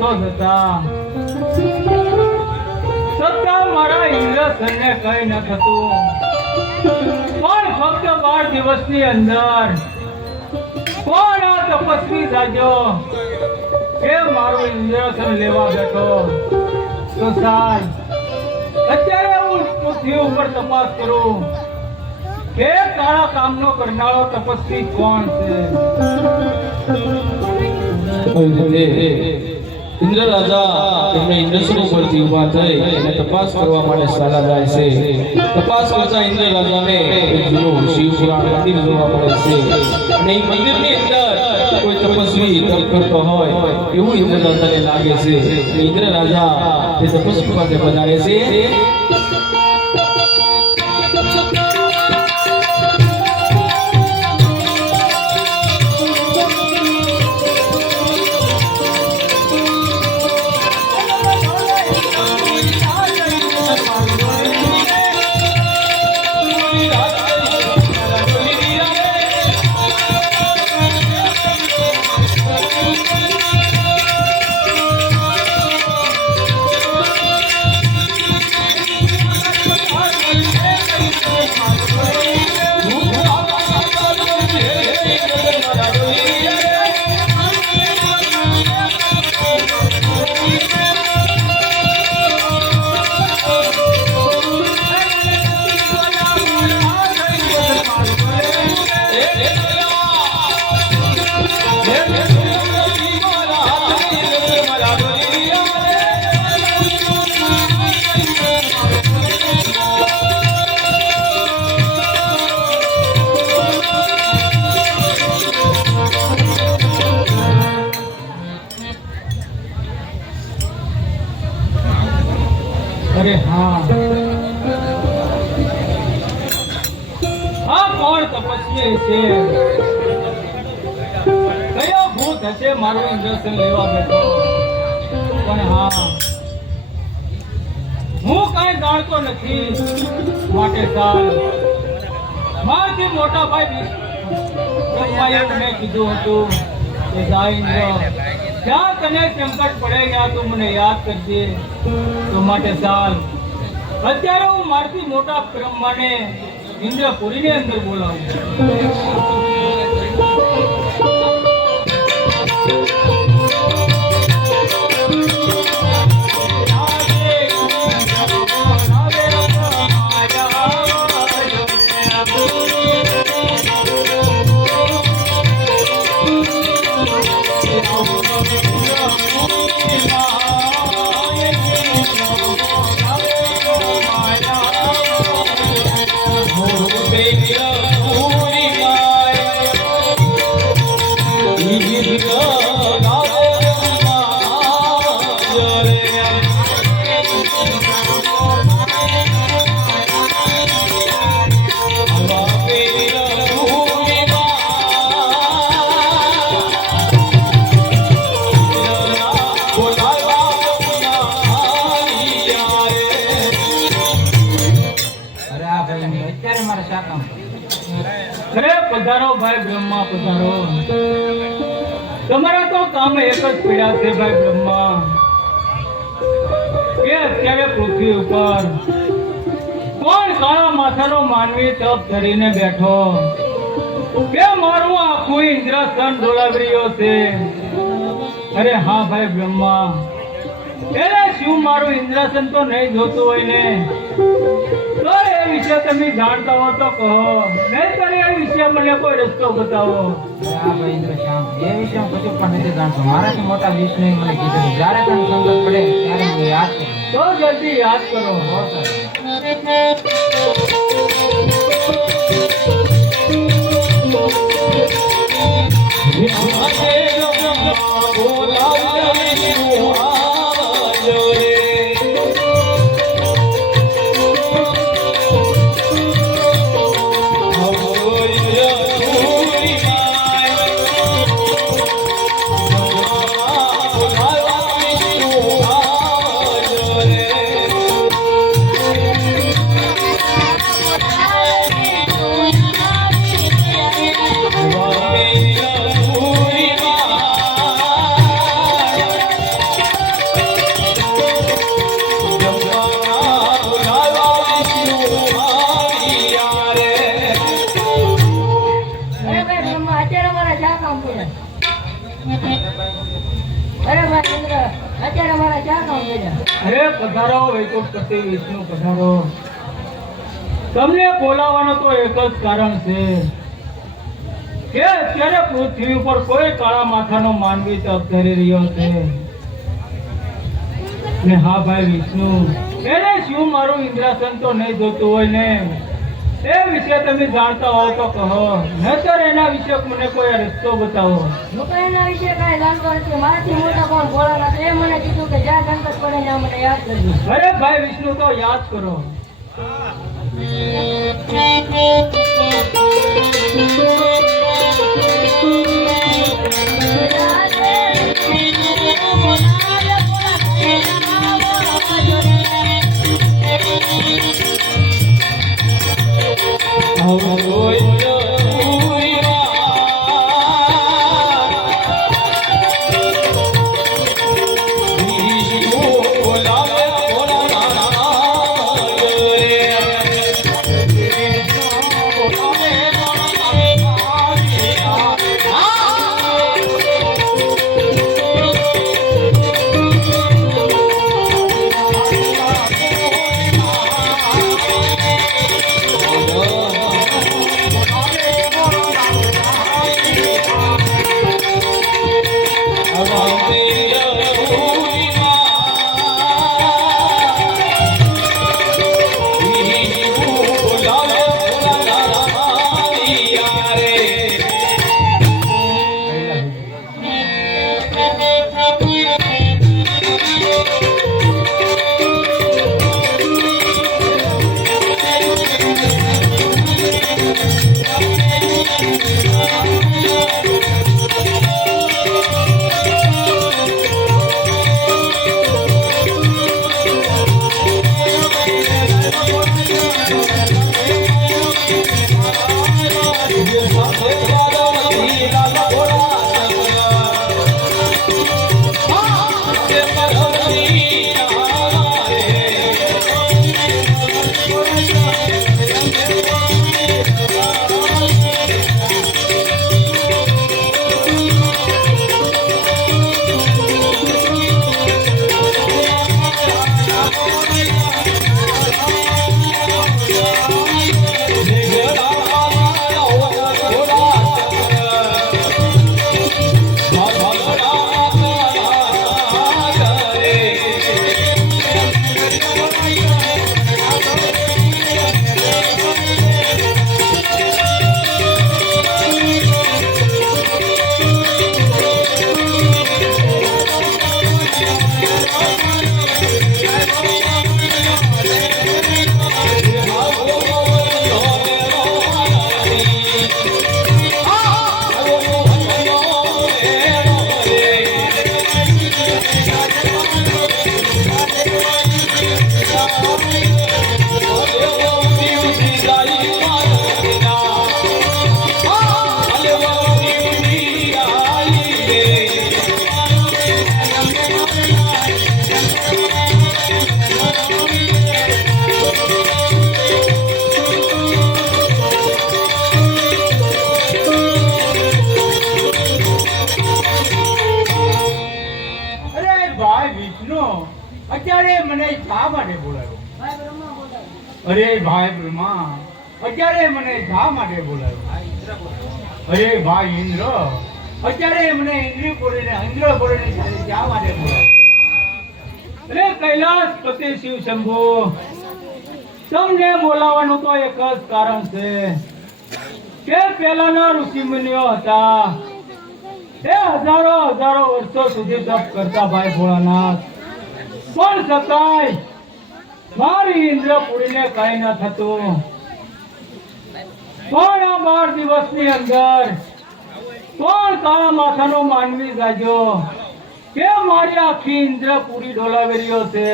વર્ષો જતા છતાં મારા ઇન્દ્રસનને કઈ ન થતું, પણ ફક્ત 12 દિવસની અંદર કોણ આ તપસ્વી જાજો કે મારું ઇન્દ્રસન લેવા બેઠો? તો સાલ અત્યારે હું પૃથ્વી ઉપર તપાસ કરું કે કાળા કામનો કરનારો તપસ્વી કોણ છે. ઇન્દ્ર રાજા તેમને ઇન્દ્રસન ઉપરથી ઊભા થઈ અને તપાસ કરવા માટે સાલા જાય છે. તપાસ કરતા ઇન્દ્ર રાજાને જૂનું શિવ પુરાણ મંદિર જોવા મળે છે અને એ મંદિરની અંદર કોઈ તપસ્વી તપ કરતો હોય એવું ઇન્દ્ર રાજાને લાગે છે. ઇન્દ્ર રાજા તે તપસ્વી પાસે પધારે છે. અરે હા, આ કોણ તપસ્વી છે? કયો ભૂત હશે મારું ઇન્દ્રસન લેવા બેઠો? પણ હા, હું કઈ જાણતો નથી, માટે ચાલ મારાથી મોટા ભાઈ બ્રહ્માએ મને કીધું હતું કે જા ઇન્દ્ર, જ્યાં તને સંકટ પડે ત્યાં તું મને યાદ કરજે. તો માટે ચાલ અત્યારે હું મારથી મોટા બ્રહ્માને ઇન્દ્રપુરીની અંદર બોલાવું. અરે પધારો ભાઈ બ્રહ્મા, પધારો. તમારા તો કામ એક જ પીડા છે ભાઈ બ્રહ્મા, કે અત્યારે પૃથ્વી ઉપર કોણ કાળા માથાનો માનવી તપ ધરીને બેઠો કે મારું આખું ઇન્દ્રસન ડોલાવી રહ્યો છે? અરે હા ભાઈ બ્રહ્મા, એને શું મારું ઇન્દ્રસન તો નહીં જોતું હોય ને? તો એ વિશે તમે જાણતા હો તો કહો, નહીંતર એ વિશે મને કોઈ રસ્તો બતાવો. હા ભાઈ ઇન્દ્રશ્યામ, એ વિશે હું કશું પણ નથી જાણતો. મારાથી મોટા વિષ્ણુએ મને કીધું જ્યારે તને સંકટ પડે ત્યારે મને યાદ કરો. તો જલ્દી યાદ કરો. હો સર. Hare અરે ભાઈ ઇન્દ્ર, અત્યારે મારા ક્યાં કામ કર્યા? અરે પધારો વૈકુંઠપતિ વિષ્ણુ પધારો. તમને બોલાવવાનો તો એક જ કારણ છે કે અત્યારે પૃથ્વી ઉપર કોઈ કાળા માથાનો માનવી તપ કરી રહ્યો છે. ને હા ભાઈ વિષ્ણુ, એને શું મારું ઇન્દ્રાસન તો નહીં જોતું હોય ને એ વિશે તમે જાણતા હો તો કહો, નહીતર એના વિશે મને કોઈ રસ્તો બતાવો. હું તો એના વિશે કાંઈ જાણતો નથી. મારાથી મોટા કોણ ભોળાનાથ, એ મને કીધું કે જ્યાં સંકટ પડે ત્યાં મને યાદ કરજો. અરે ભાઈ વિષ્ણુ, તો યાદ કરો. અત્યારે મને શા માટે બોલાવ્યો? ભાઈ બ્રહ્મા બોલાવ્યો. અરે ભાઈ બ્રહ્મા, અત્યારે મને શા માટે બોલાવ્યો? અરે ભાઈ ઇન્દ્ર, અત્યારે મને ઇન્દ્રપુરીની સાથે શા માટે બોલાવ્યો? અરે કૈલાસપતિ શિવ શંભુ, તમને બોલાવવાનું તો એક જ કારણ છે કે પહેલાના ઋષિ મુનિઓ હતા, એ હજારો વર્ષો સુધી તપ કરતા ભાઈ ભોળાનાથ, પણ છતાંય મારી ઇન્દ્રપુરીને કઈ ન થતું. પણ આ 12 દિવસની અંદર કોણ કાળા માથાનો માનવી જાગ્યો કે મારી આખી ઇન્દ્રપુરી ડોલાવી રહ્યો છે?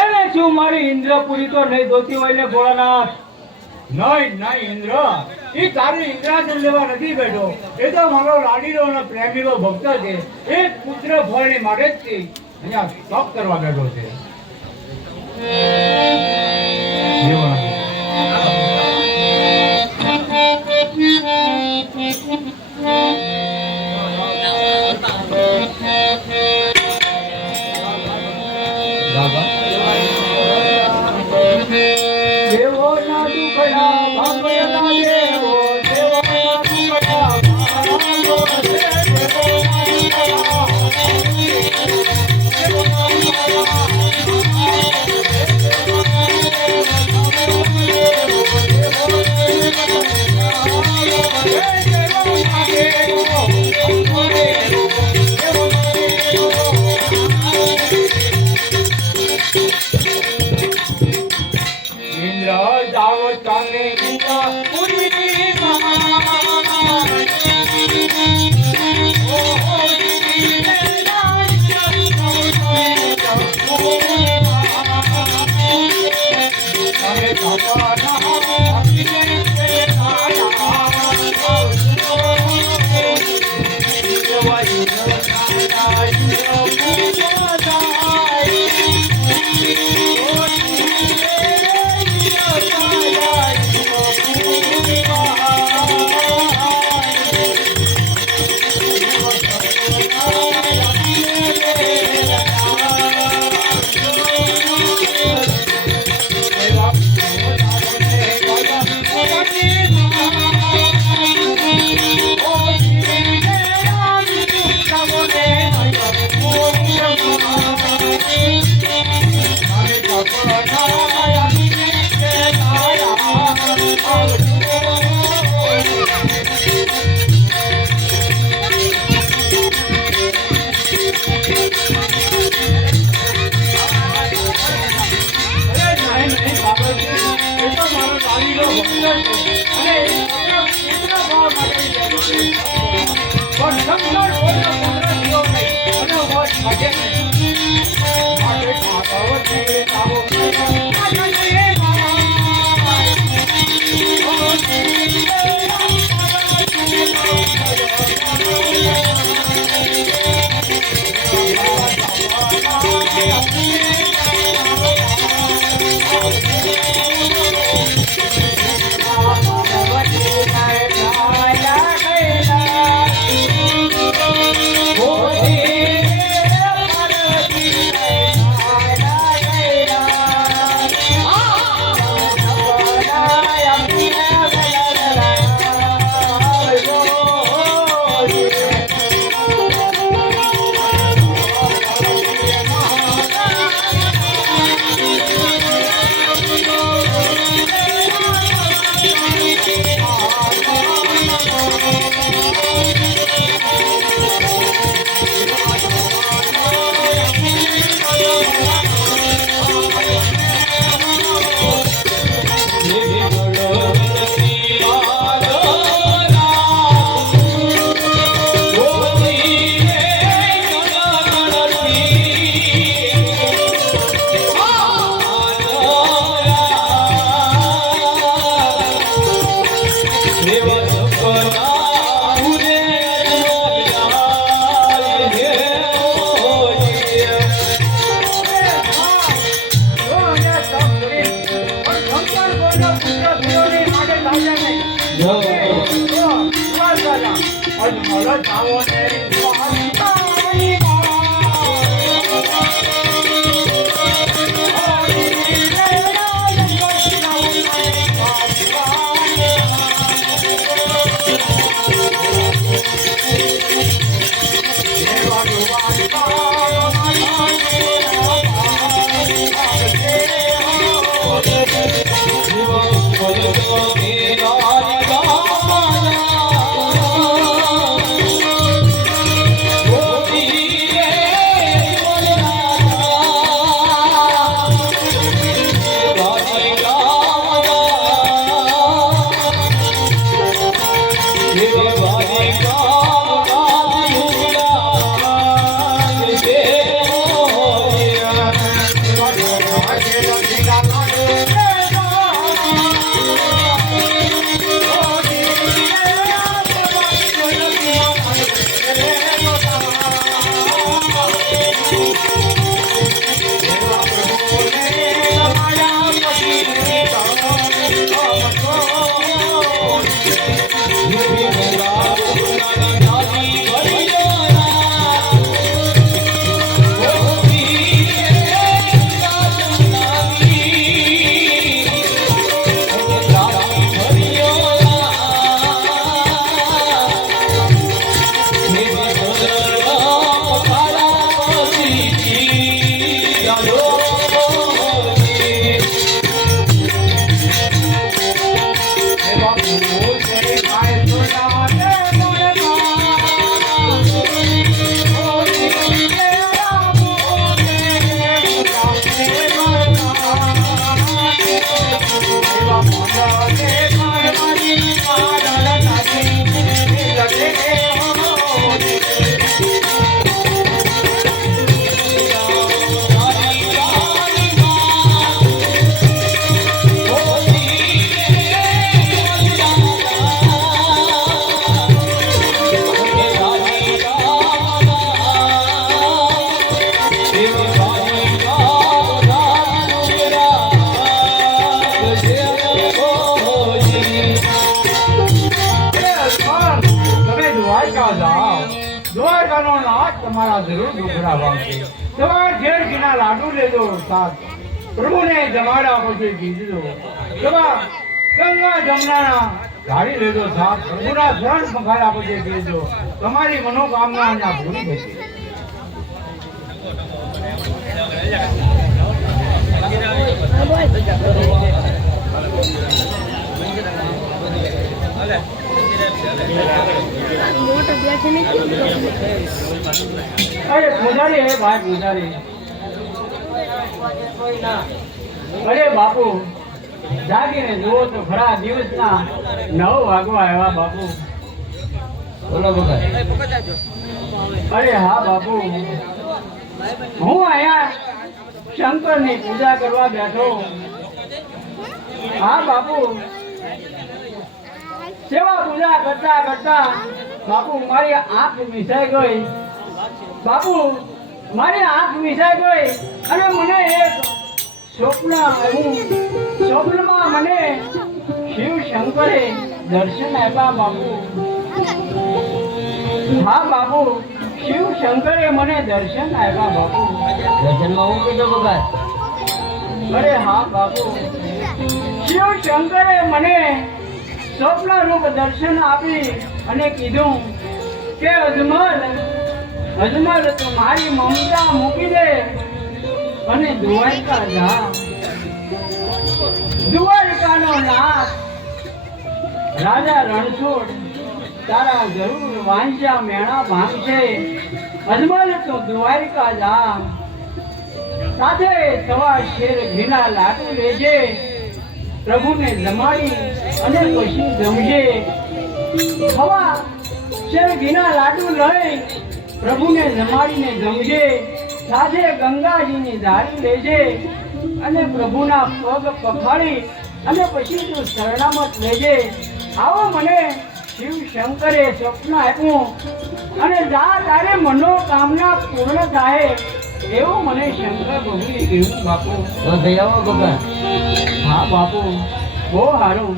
એને શું મારી ઇન્દ્રપુરી તો નહીં જોતી હોય ને ભોળાનાથ? નહીં ઇન્દ્ર, એ તારું ઇન્દ્રાસન લેવા નથી બેઠો. એ તો મારો લાડીલો અને પ્રેમીલો ભક્ત છે. એ પુત્ર ફળની માટે જ તે અહીંયા તપ કરવા બેઠો છે. જો અહીંયા તપ કરી પણ શંકર કોઈનો પુત્ર થયો નહીં માટે લાજા નહીં. જો દ્વારકાના અજમલ જાવો ને દ્વારકાની દ્વારકાનો નાથ તમારા જરૂર દુખડા વાંચે. તમારે ઘેર ઘીના લાડુ લેજો સાથ પ્રભુને જમાડા પછી કીધું. તમા ગંગા જમનાના ગાડી લેજો સાથ પ્રભુના શરણ પખાડા પછી કીધું. તમારી મનોકામના અહીંયા પૂરી થશે. અરે પૂજારી હે ભાઈ પૂજારી. અરે બાપુ જાગીને જુઓ તો ખરા દિવસના 9 વાગવા આવ્યા બાપુ. બોલો બકા. અરે હા બાપુ હું અહીંયા શંકરની પૂજા કરવા બેઠો. હા બાપુ સેવા પૂજા કરતા કરતા બાપુ મારી આંખ મિસાઈ ગઈ. બાપુ મારી આંખ મિસાઈ ગઈ અને મને એક સ્વપ્ન આવ્યું. સ્વપ્નમાં મને શિવ શંકરે દર્શન આપ્યા બાપુ. હા બાપુ શિવ શંકરે મને દર્શન આપ્યા બાપુ. દર્શનમાં હું કીધું બકા. અરે હા બાપુ શિવ શંકરે મને સ્વપ્ન રૂપ દર્શન આપી અને કીધું કે અજમલ અજમલ તું મારી મમતા મૂકી દે અને દ્વારકા જા. દ્વારકાનો નાથ રાજા રણછોડ તારા જરૂર વાંચ્યા મેણા ભાંગશે. અજમલ તું દ્વારકા જા. સાથે સવા શેર ઘીના લાડુ લેજે. પ્રભુને જમાડી અને પછી જમજે. હવા શેર ઘીના લાડુ લઈ પ્રભુને જમાડીને જમજે. સાથે ગંગાજીની ધારી લેજે અને પ્રભુના પગ પખાડી અને પછી તું શરણામત લેજે. આવો મને શિવ શંકરે સ્વપ્ન આપ્યું અને જા તારે મનોકામના પૂર્ણ થાય એવું મને શંકર ભગવાને કહ્યું બાપુ. તો જઈ આવો ગોગા. હા બાપુ, બહુ સારું.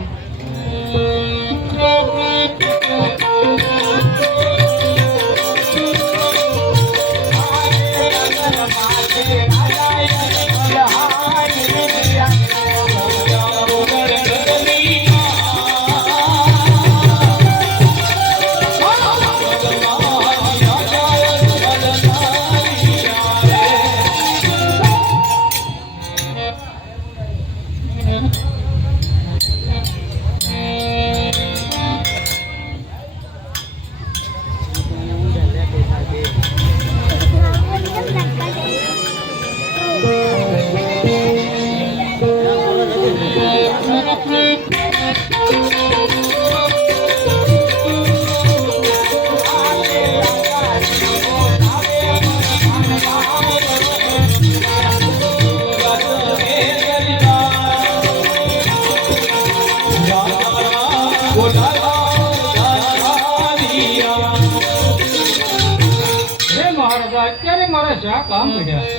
હે મહારાજા, અત્યારે મારા શા કામ પડ્યા?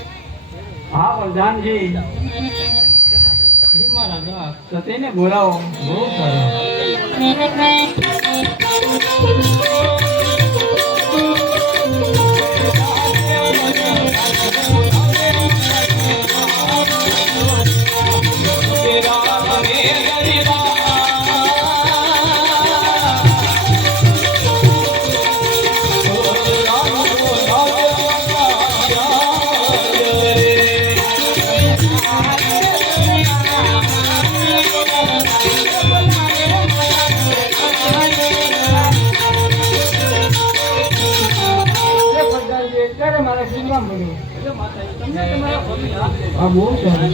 હા પ્રધાનજી, હે મહારાજા, સતીને બોલાવો. બહુ સારું. અત્યારે મારે શીખવા મળ્યું. આ બહુ સારું.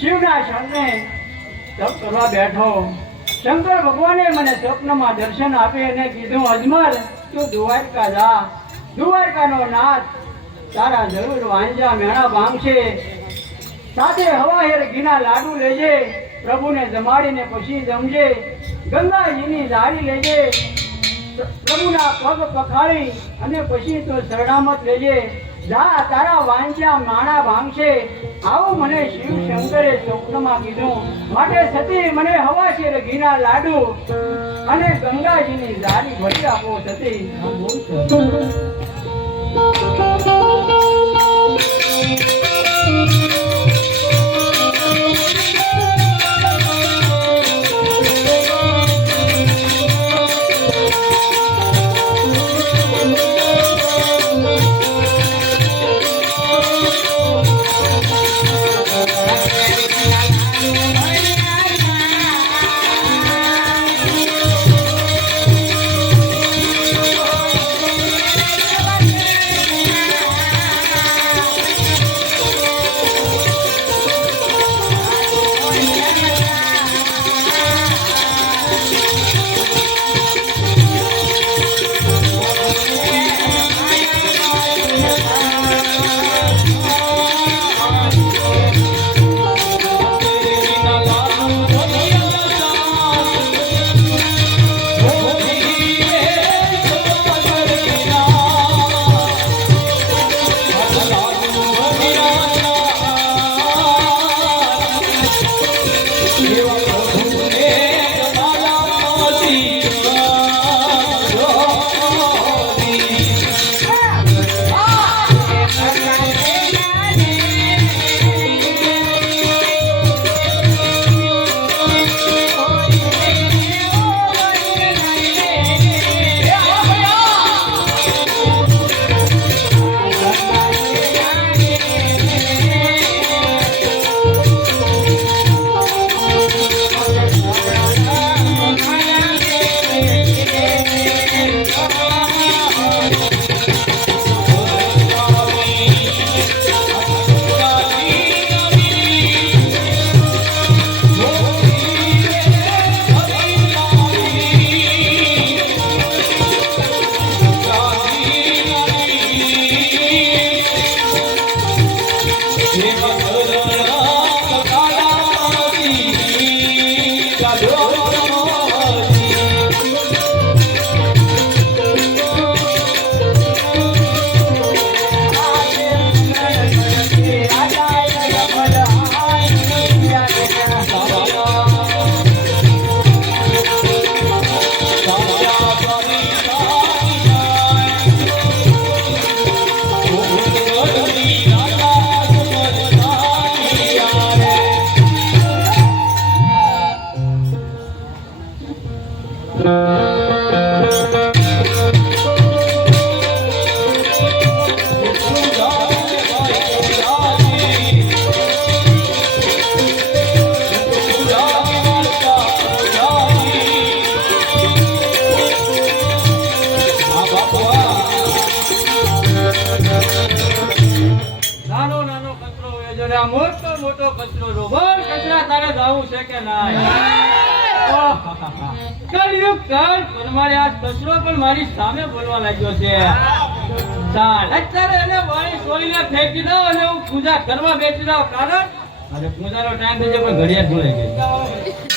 શિવના શરણે તપ કરવા બેઠો. શંકર ભગવાને મને સ્વપ્નમાં દર્શન આપી અને કીધું, અજમલ તું દ્વારકા જા. દ્વારકાનો નાથ તારા જરૂર વાંજા મેળા ભાંગશે. સાથે હવાહેર ઘીના લાડુ લેજે, પ્રભુને જમાડીને પછી જમજે. ગંગાજીની ધારી લેજે, પ્રભુના પગ પખાળી અને પછી તો શરણામત લેજે. જા તારા વાંચા માણા ભાંગશે. આવું મને શિવ શંકરે સ્વપ્નમાં કીધું. માટે સતી મને હવાશેર ઘીના લાડુ અને ગંગાજીની ધારી ભરી આપો. સતી આ બહુ સારું. નાનો નાનો કચરો હોય જો ને આ મોટો મોટો કચરો જો બોલ કચરા તારે જાવું છે કે ના કળયુગ કળ પણ મારે આ કચરો પણ મારી સામે બોલવા લાગ્યો છે ચાલ અત્યારે એને વાળી છોડીને ફેંકી દો અને હું પૂજા કરવા બેસી દઉં કારણ આજે પૂજાનો ટાઈમ થઈ જાય પણ ઘડિયાળ ભૂલાઈ ગઈ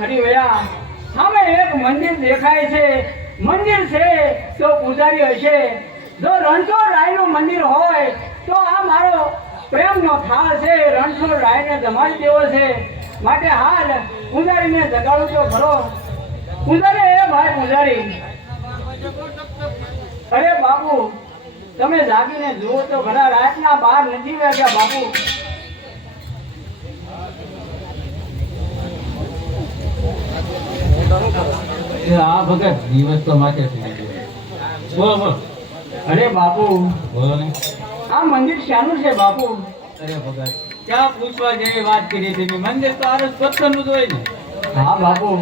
ફરી વળ્યા સામે એક મંદિર દેખાય છે મંદિર છે તો પૂજારી હશે જો રણછોડ રાયનું મંદિર હોય તો આ મારો પ્રેમનો થાળ છે રણછોડ રાયને જમાડી દેવો છે માટે હાલ પૂજારીને જગાડું તો ખરો પૂજારી એ ભાઈ પૂજારી અરે બાપુ તમે જાગીને જુઓ તો ઘણા રાતના 12 નથી વાગ્યા બાપુ આ ભગત દિવસ તો માથે થઈ ગયો બોલો બોલો અરે બાપુ બોલો ને આ મંદિર શાનું છે બાપુ અરે ભગત ક્યાં પૂછવા જેવી વાત કરી હતી મંદિર તો આરસ પથ્થરનું જ હોય ને હા બાપુ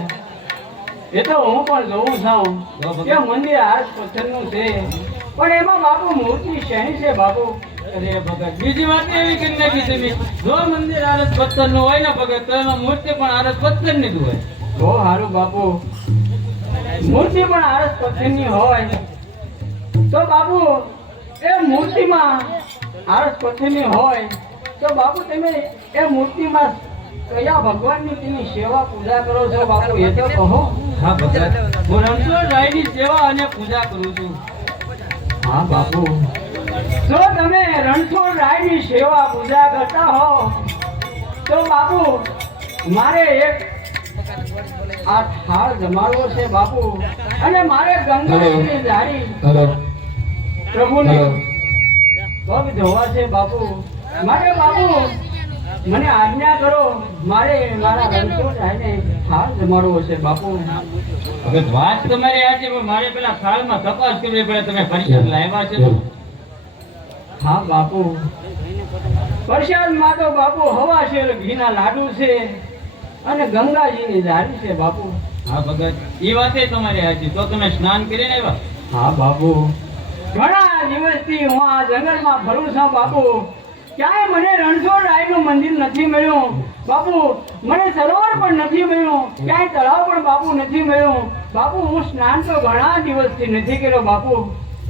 એ તો હું પણ જોઉં છું કે મંદિર આરસ પથ્થરનું છે પણ એમાં બાપુ મૂર્તિ શેની છે બાપુ અરે ભગત બીજી વાત એવી કરી નાખી તમે જો મંદિર આરસ પથ્થરનું હોય ને ભગત તો એમાં મૂર્તિ પણ આરસ પથ્થરની જ હોય બહુ સારું બાપુ મૂર્તિ પણ આરસ પથ્થરની હોય તો બાપુ એ મૂર્તિમાં આરસ પથ્થરની હોય તો બાપુ તમે એ મૂર્તિમાં કયા ભગવાનની તેની સેવા પૂજા કરો છો બાપુ એ તો કહો હા ભગત હું રણછોડ રાયની સેવા અને પૂજા કરું છું હા બાપુ જો તમે રણછોડ રાયની સેવા પૂજા કરતા હો તો બાપુ મારે એક આ થાળ જમાડવો છે બાપુ અને મારે ગંગાની ધારી હેલો પ્રભુને પગ ધોવા છે બાપુ મારે બાપુ મને આજ્ઞા કરો મારે મારા રણછોડ રાયને થાળ જમાડવો છે બાપુ ભગત વાત તમારી આ છે પણ મારે પેલા થાળમાં તપાસ કરવી પડે તમે ફરિયાદ લાવ્યા છે હા બાપુ પ્રસાદમાં તો બાપુ હવા છે, ઘીના લાડુ છે અને ગંગાજીની ધારી છે બાપુ. હા ભગત, એ વાતે તમારી હાચી. તો તમે સ્નાન કરીને આવ્યા? હા બાપુ, ઘણા દિવસથી હું આ જંગલમાં ફરું છું બાપુ. ક્યાંય મને રણછોડરાયનું મંદિર નથી મળ્યું બાપુ. મને સરોવર પણ નથી મળ્યું, ક્યાંય તળાવ પણ બાપુ નથી મળ્યું બાપુ. હું સ્નાન તો ઘણા દિવસથી નથી કર્યો બાપુ.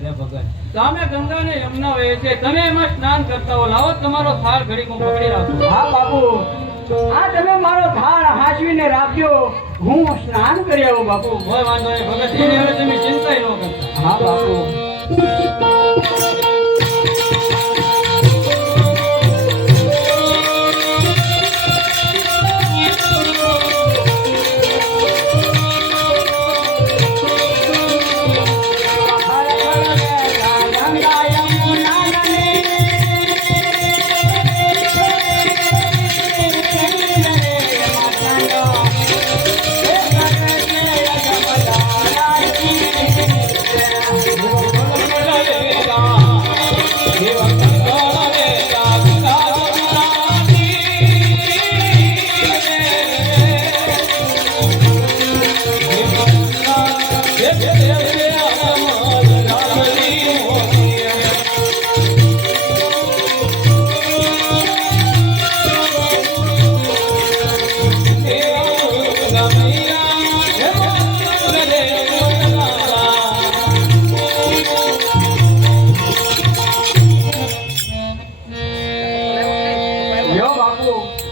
અરે ભગત, સામે ગંગા ને યમુના વહે છે, તમે એમાં સ્નાન કરતા હો. લાવો તમારો થાળ ઘડીક હું પકડી રાખું. હા બાપુ, આ તમે મારો થાળ હાંચવીને રાખજો, હું સ્નાન કરી આવું બાપુ. કોઈ વાંધો નહીં ભગત, એની હવે તમે ચિંતા ન કરતા. હા બાપુ.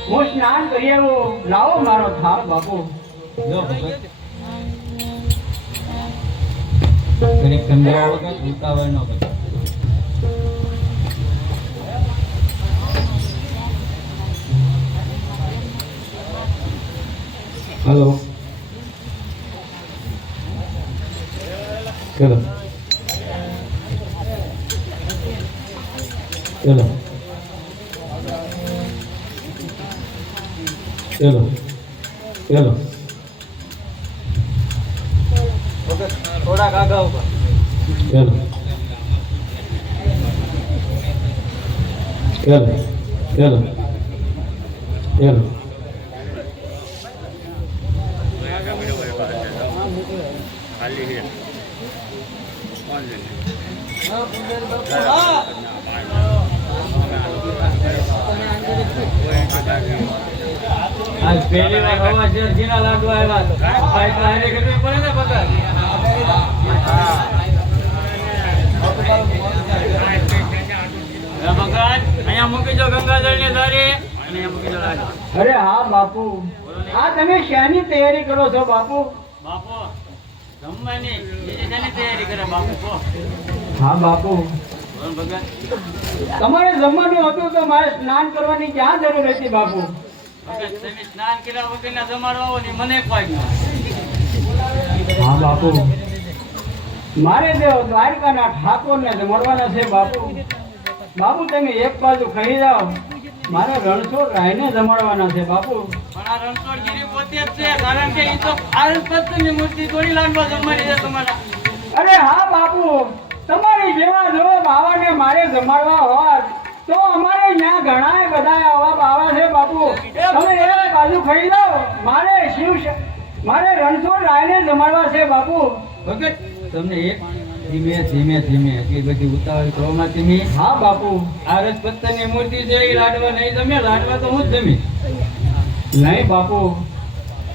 હું સ્નાન કરી આવું, લાવો મારો થાળ બાપુ. લો ભગત, ઘડીક કંટાળો વગર ઉતાવળ ન કરતા. હેલો, ચલો ચલો ચલો ચલો. ભગત, થોડાક આગળ ઉપર. ચલો ચલો ચલો ચલો. આજ પહેલી વાર હવા છે, ઘીના લાડુ આવ્યા તો ભાઈ તો હારે કરવી પડે ને ભગત. ભગત, અહીંયા મૂકી દો ગંગાજળ ની ધારી, અને અહીંયા મૂકી દો લાડુ. અરે હા બાપુ, આ તમે શાની તૈયારી કરો છો બાપુ? બાપુ, જમવાની બીજી શાની તૈયારી કરે બાપુ કહો? હા બાપુ, બોલો ભગત. તમારે જમવાનું હતું તો મારે સ્નાન કરવાની ક્યાં જરૂર હતી બાપુ? ભગત, તમે સ્નાન કર્યા વગરના જમાડવા આવો ને મને પાડ્યું. હા બાપુ, મારે દેવ દ્વારકાના ઠાકોરને જમાડવાના છે બાપુ. બાપુ તમે એક બાજુ કહી જાઓ, મારે રણછોડરાયને જમાડવાના છે બાપુ. પણ આ રણછોડગીરી પોતે જ છે, કારણ કે એ તો આરસપત્રની મૂર્તિ થોડી લાડવા જમાડી છે તમારા. અરે હા બાપુ, તમારી જેવા જો બાવાને મારે જમાડવા હોત તો અમારે ત્યાં ઘણા બધા આવા બાવા છે બાપુ. તમે એક બાજુ ખાઈ જાઓ, મારે રણછોડરાયને જમાડવા છે બાપુ. ભગત, તમને એક ધીમે ધીમે ધીમે એટલી બધી ઉતાવળ કરવામાં તમે. હા બાપુ. આ રજપત્તરની મૂર્તિ છે, એ લાડવા નહીં જમે, લાડવા તો હું જ જમી. નહીં બાપુ,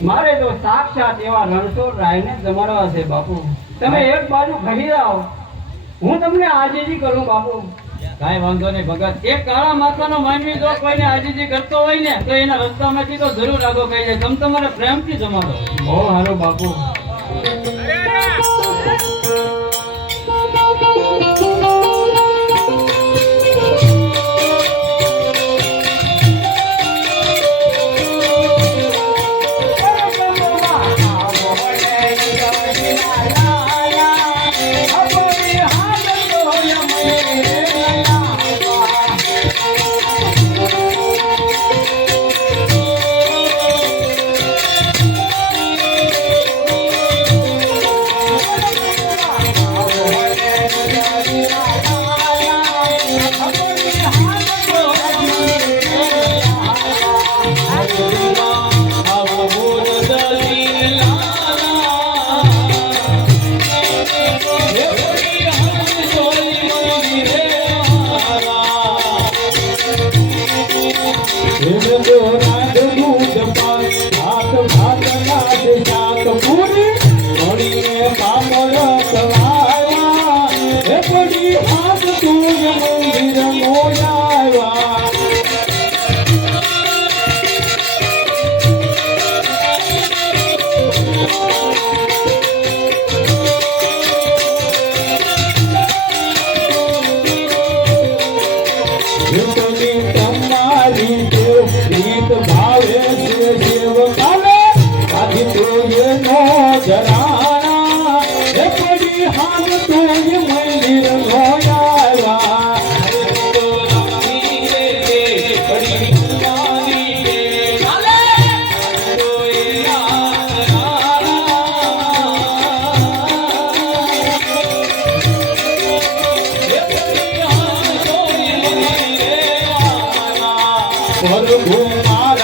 મારે તો સાક્ષાત એવા રણછોડરાયને જમાડવા છે બાપુ. તમે એક બાજુ ખાઈ જાઓ, હું તમને આજીજી કરું બાપુ. કાંઈ વાંધો નહીં ભગત. એક કાળા માથાનો માનવી જો કોઈને આજીજી કરતો હોય ને તો એના રસ્તામાંથી તો જરૂર આગો કહી જાય. તમે તમારે પ્રેમથી જમાડો. બહુ સારું બાપુ. ભક્તની તમારી દેવ ગીત ભાવે છે સેવકાને આથી તુજે નો જનાણા એ પડી હામ તુજ મંદિર નો આવ્યા તો રામી રે પડી મારી કે ચાલે તો એ પ્રભુ મારા